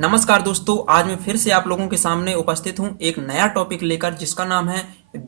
नमस्कार दोस्तों, आज मैं फिर से आप लोगों के सामने उपस्थित हूं एक नया टॉपिक लेकर जिसका नाम है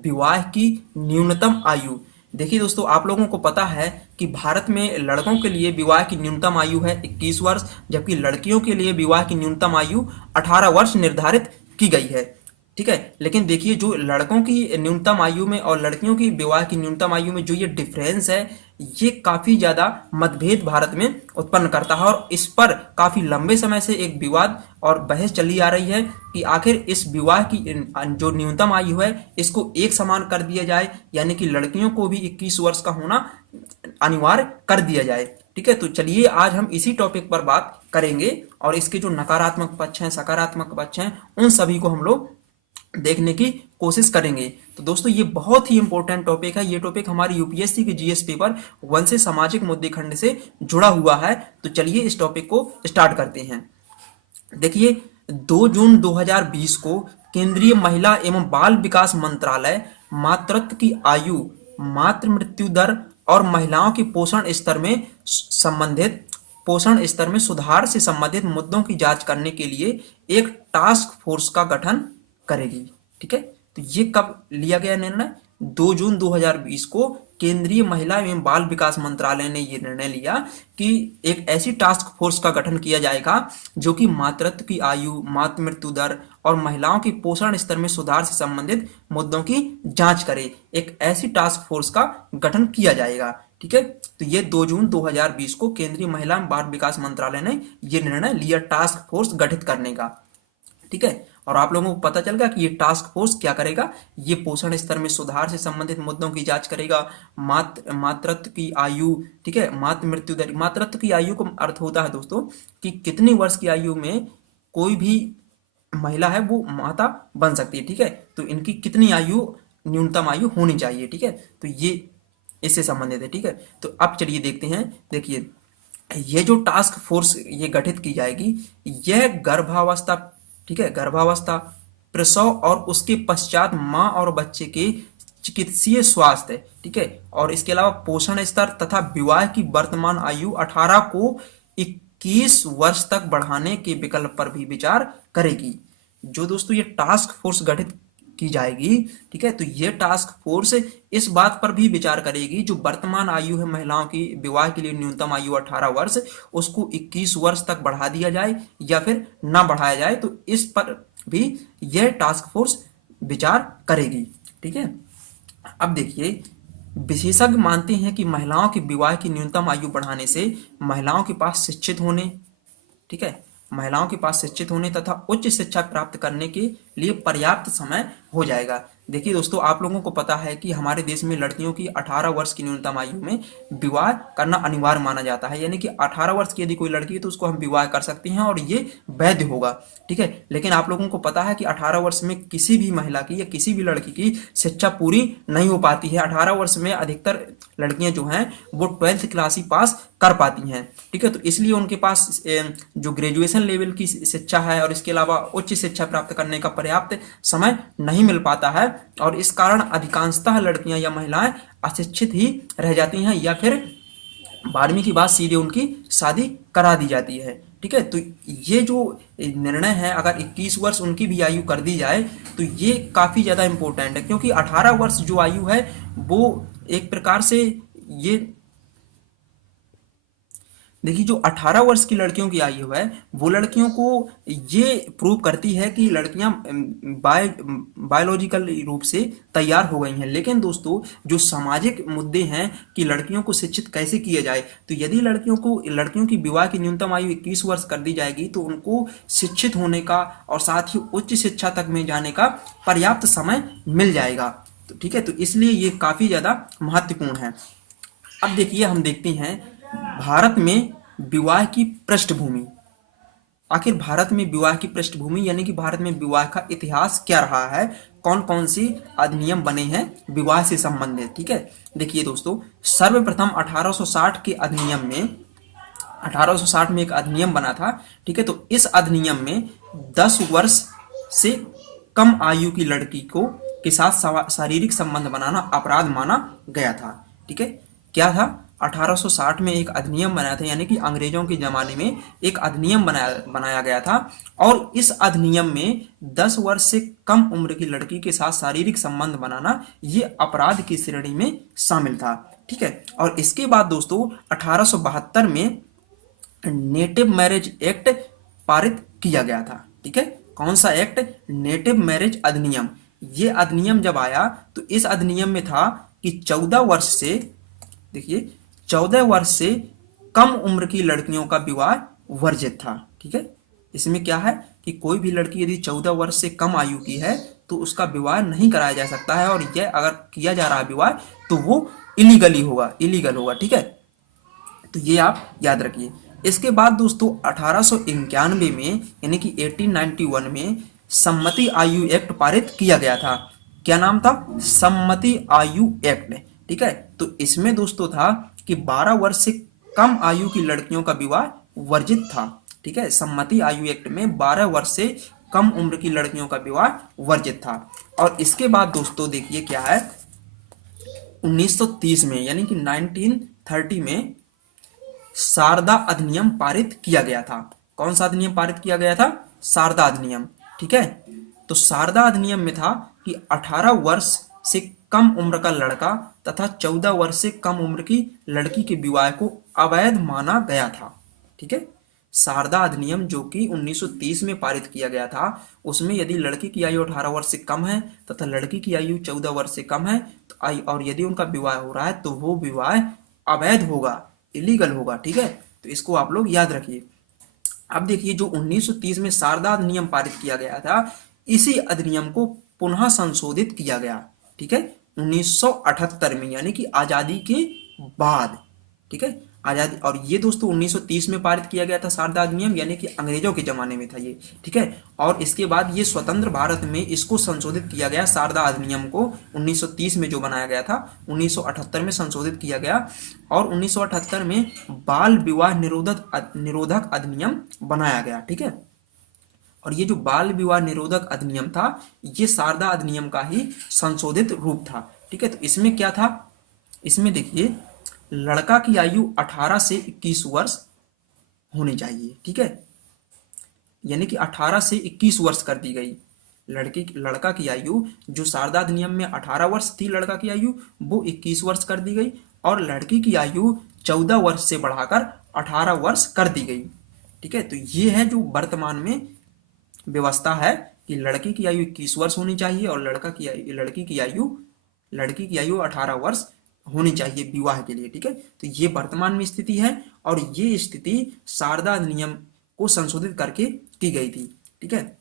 विवाह की न्यूनतम आयु। देखिए दोस्तों, आप लोगों को पता है कि भारत में लड़कों के लिए विवाह की न्यूनतम आयु है 21 वर्ष, जबकि लड़कियों के लिए विवाह की न्यूनतम आयु 18 वर्ष निर्धारित की गई है। ठीक है, लेकिन देखिए जो लड़कों की न्यूनतम आयु में और लड़कियों की विवाह की न्यूनतम आयु में जो ये डिफरेंस है, ये काफी ज्यादा मतभेद भारत में उत्पन्न करता है और इस पर काफी लंबे समय से एक विवाद और बहस चली आ रही है कि आखिर इस विवाह की जो न्यूनतम आयु है इसको एक समान कर दिया जाए, यानी कि लड़कियों को भी 21 वर्ष का होना अनिवार्य कर दिया जाए। ठीक है, तो चलिए आज हम इसी टॉपिक पर बात करेंगे और इसके जो नकारात्मक पक्ष हैं, सकारात्मक पक्ष हैं, उन सभी को हम लोग देखने की कोशिश करेंगे। तो दोस्तों ये बहुत ही इंपॉर्टेंट टॉपिक है। ये टॉपिक हमारी यूपीएससी के जीएस पेपर 1 से सामाजिक मुद्दे खंड से जुड़ा हुआ है। तो चलिए इस टॉपिक को स्टार्ट करते हैं। देखिए 2 जून 2020 को केंद्रीय महिला एवं बाल विकास मंत्रालय मातृत्व की आयु, मातृ मृत्यु दर और महिलाओं के पोषण स्तर में सुधार से संबंधित मुद्दों की जांच करने के लिए एक टास्क फोर्स का गठन करेगी। ठीक है, तो ये कब लिया गया निर्णय? 2 जून 2020 को केंद्रीय महिला एवं बाल विकास मंत्रालय ने यह निर्णय लिया कि एक ऐसी टास्क फोर्स का गठन किया जाएगा जो कि मातृत्व की आयु, मातृ मृत्यु दर और महिलाओं के पोषण स्तर में सुधार से संबंधित मुद्दों की जांच करे। एक ऐसी टास्क फोर्स का गठन किया जाएगा। ठीक है, तो ये 2 जून 2020 को केंद्रीय महिला एवं बाल विकास मंत्रालय ने यह निर्णय लिया टास्क फोर्स गठित करने का। ठीक है, और आप लोगों को पता चल गया कि ये टास्क फोर्स क्या करेगा। ये पोषण स्तर में सुधार से संबंधित मुद्दों की जांच करेगा, मातृत्व की आयु, ठीक है, मातृ मृत्यु दर। मातृत्व की आयु का अर्थ होता है दोस्तों कि कितनी वर्ष की आयु में कोई भी महिला है वो माता बन सकती है। ठीक है, तो इनकी कितनी आयु, न्यूनतम आयु होनी चाहिए। ठीक है, तो ये इससे संबंधित है। ठीक है, तो अब चलिए देखते हैं। देखिए ये जो टास्क फोर्स ये गठित की जाएगी, यह गर्भावस्था, ठीक है, गर्भावस्था, प्रसव और उसके पश्चात मां और बच्चे के चिकित्सीय स्वास्थ्य, ठीक है, और इसके अलावा पोषण स्तर तथा विवाह की वर्तमान आयु 18 को 21 वर्ष तक बढ़ाने के विकल्प पर भी विचार करेगी। जो दोस्तों ये टास्क फोर्स गठित की जाएगी, ठीक है, तो ये टास्क फोर्स इस बात पर भी विचार करेगी जो वर्तमान आयु है महिलाओं की विवाह के लिए न्यूनतम आयु 18 वर्ष, उसको 21 वर्ष तक बढ़ा दिया जाए या फिर ना बढ़ाया जाए, तो इस पर भी यह टास्क फोर्स विचार करेगी। ठीक है, अब देखिए विशेषज्ञ मानते हैं कि महिलाओं की विवाह की न्यूनतम आयु बढ़ाने से महिलाओं के पास शिक्षित होने, ठीक है, महिलाओं के पास शिक्षित होने तथा उच्च शिक्षा प्राप्त करने के लिए पर्याप्त समय हो जाएगा। देखिए दोस्तों, आप लोगों को पता है कि हमारे देश में लड़कियों की 18 वर्ष की न्यूनतम आयु में विवाह करना अनिवार्य माना जाता है, यानी कि 18 वर्ष की यदि कोई लड़की है तो उसको हम विवाह कर सकते हैं और ये वैध होगा। ठीक है, लेकिन आप लोगों को पता है कि 18 वर्ष में किसी भी महिला की या किसी भी लड़की की शिक्षा पूरी नहीं हो पाती है। 18 वर्ष में अधिकतर लड़कियां जो हैं वो 12th क्लास ही पास कर पाती हैं। ठीक है, तो इसलिए उनके पास जो ग्रेजुएशन लेवल की शिक्षा है और इसके अलावा उच्च शिक्षा प्राप्त करने का पर्याप्त समय नहीं मिल पाता है और इस कारण अधिकांशतः लड़कियां या महिलाएं अशिक्षित ही रह जाती हैं या फिर 12वीं के बाद सीधे उनकी शादी करा दी जाती है। ठीक है, तो ये जो निर्णय है, अगर 21 वर्ष उनकी भी आयु कर दी जाए तो ये काफी ज्यादा इंपॉर्टेंट है, क्योंकि 18 वर्ष जो आयु है वो एक प्रकार से ये देखिए जो 18 वर्ष की लड़कियों की आयु है वो लड़कियों को ये प्रूव करती है कि लड़कियां बायोलॉजिकल रूप से तैयार हो गई हैं। लेकिन दोस्तों जो सामाजिक मुद्दे हैं कि लड़कियों को शिक्षित कैसे किया जाए, तो यदि लड़कियों की विवाह की न्यूनतम आयु 21 वर्ष कर दी जाएगी तो उनको शिक्षित होने का और साथ ही उच्च शिक्षा तक में जाने का पर्याप्त समय मिल जाएगा। तो ठीक है, तो इसलिए ये काफी ज्यादा महत्वपूर्ण है। अब देखिए हम देखते हैं भारत में विवाह की पृष्ठभूमि। आखिर भारत में विवाह की पृष्ठभूमि यानी कि भारत में विवाह का इतिहास क्या रहा है, कौन कौन सी अधिनियम बने हैं विवाह से संबंधित। ठीक है, देखिए दोस्तों सर्वप्रथम 1860 के अधिनियम में 1860 में एक अधिनियम बना था। ठीक है, तो इस अधिनियम में 10 वर्ष से कम आयु की लड़की को के साथ शारीरिक संबंध बनाना अपराध माना गया था। ठीक है, क्या था? 1860 में एक अधिनियम बनाया था, यानी कि अंग्रेजों के जमाने में एक अधिनियम बनाया गया था। और इस अधिनियम में 10 वर्ष से कम उम्र की लड़की के साथ शारीरिक संबंध बनाना ये अपराध की श्रेणी में शामिल था। ठीक है, और इसके बाद दोस्तों 1872 में नेटिव मैरिज एक्ट पारित किया गया था। ठीक है, कौन सा एक्ट? नेटिव मैरिज अधिनियम। ये अधिनियम जब आया तो इस अधिनियम में था कि 14 वर्ष से, देखिए 14 वर्ष से कम उम्र की लड़कियों का विवाह वर्जित था। ठीक है, इसमें क्या है कि कोई भी लड़की यदि 14 वर्ष से कम आयु की है तो उसका विवाह नहीं कराया जा सकता है, और यह अगर किया जा रहा है विवाह तो वो इलीगल होगा। ठीक है, तो ये आप याद रखिए। इसके बाद दोस्तों 1891 में, यानी कि 1891 में सम्मति आयु एक्ट पारित किया गया था। क्या नाम था? सम्मति आयु एक्ट। ठीक है, तो इसमें दोस्तों था कि 12 वर्ष से कम आयु की लड़कियों का विवाह वर्जित था। ठीक है, सम्मति आयु एक्ट में 12 वर्ष से कम उम्र की लड़कियों का विवाह वर्जित था। और इसके बाद दोस्तों देखिए क्या है, 1930 में, यानी कि 1930 में शारदा अधिनियम पारित किया गया था। कौन सा अधिनियम पारित किया गया था? शारदा अधिनियम। ठीक है, तो शारदा अधिनियम में था कि 18 वर्ष से कम उम्र का लड़का तथा 14 वर्ष से कम उम्र की लड़की के विवाह को अवैध माना गया था। ठीक है, शारदा अधिनियम जो कि 1930 में पारित किया गया था, उसमें यदि लड़की की आयु 18 वर्ष से कम है तथा लड़की की आयु 14 वर्ष से कम है तो और यदि उनका विवाह हो रहा है तो वो विवाह अवैध होगा, इलीगल होगा। ठीक है, तो इसको आप लोग याद रखिए। अब देखिए जो 1930 में शारदा अधिनियम पारित किया गया था, इसी अधिनियम को पुनः संशोधित किया गया। ठीक है, 1978 में, यानी कि आजादी के बाद। ठीक है, आजादी, और ये दोस्तों 1930 में पारित किया गया था शारदा अधिनियम, यानी कि अंग्रेजों के जमाने में था ये। ठीक है, और इसके बाद ये स्वतंत्र भारत में इसको संशोधित किया गया, शारदा अधिनियम को 1930 में जो बनाया गया था 1978 में संशोधित किया गया, और 1978 में बाल विवाह निरोधक अधिनियम बनाया गया। ठीक है, और ये जो बाल विवाह निरोधक अधिनियम था ये शारदा अधिनियम का ही संशोधित रूप था। ठीक है, तो इसमें क्या था? इसमें देखिए लड़का की आयु 18 से 21 वर्ष होनी चाहिए। ठीक है, यानी कि 18 से 21 वर्ष कर दी गई। लड़का की आयु जो शारदा अधिनियम में 18 वर्ष थी लड़का की आयु, वो 21 वर्ष कर दी गई, और लड़की की आयु 14 वर्ष से बढ़ाकर 18 वर्ष कर दी गई। ठीक है, तो ये है जो वर्तमान में व्यवस्था है कि लड़की की आयु 21 वर्ष होनी चाहिए और लड़की की आयु 18 वर्ष होनी चाहिए विवाह के लिए। ठीक है, तो ये वर्तमान में स्थिति है, और ये स्थिति शारदा अधिनियम को संशोधित करके की गई थी। ठीक है,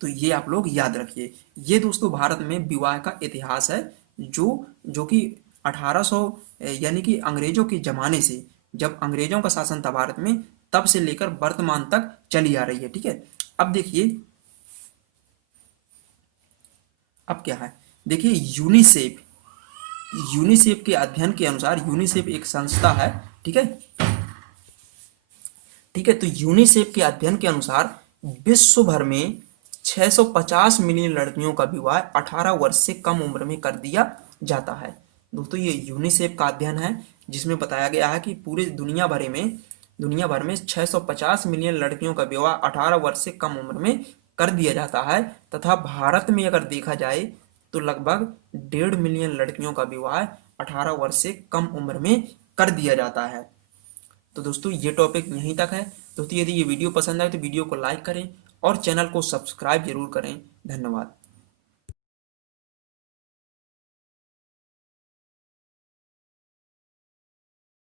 तो ये आप लोग याद रखिए। ये दोस्तों भारत में विवाह का इतिहास है जो कि 1800 यानी कि अंग्रेजों के जमाने से, जब अंग्रेजों का शासन था भारत में, तब से लेकर वर्तमान तक चली आ रही है। ठीक है, अब देखिए अब क्या है, देखिए यूनिसेफ के अध्ययन के अनुसार, यूनिसेफ एक संस्था है। ठीक है, तो यूनिसेफ के अध्ययन के अनुसार विश्व भर में 650 मिलियन लड़कियों का विवाह 18 वर्ष से कम उम्र में कर दिया जाता है। दोस्तों ये यूनिसेफ का अध्ययन है जिसमें बताया गया है कि पूरे दुनिया भर में 650 मिलियन लड़कियों का विवाह 18 वर्ष से कम उम्र में कर दिया जाता है, तथा भारत में अगर देखा जाए तो लगभग 1.5 मिलियन लड़कियों का विवाह 18 वर्ष से कम उम्र में कर दिया जाता है। तो दोस्तों ये टॉपिक यहीं तक है। दोस्तों यदि ये वीडियो पसंद आए तो वीडियो को लाइक करें और चैनल को सब्सक्राइब जरूर करें। धन्यवाद।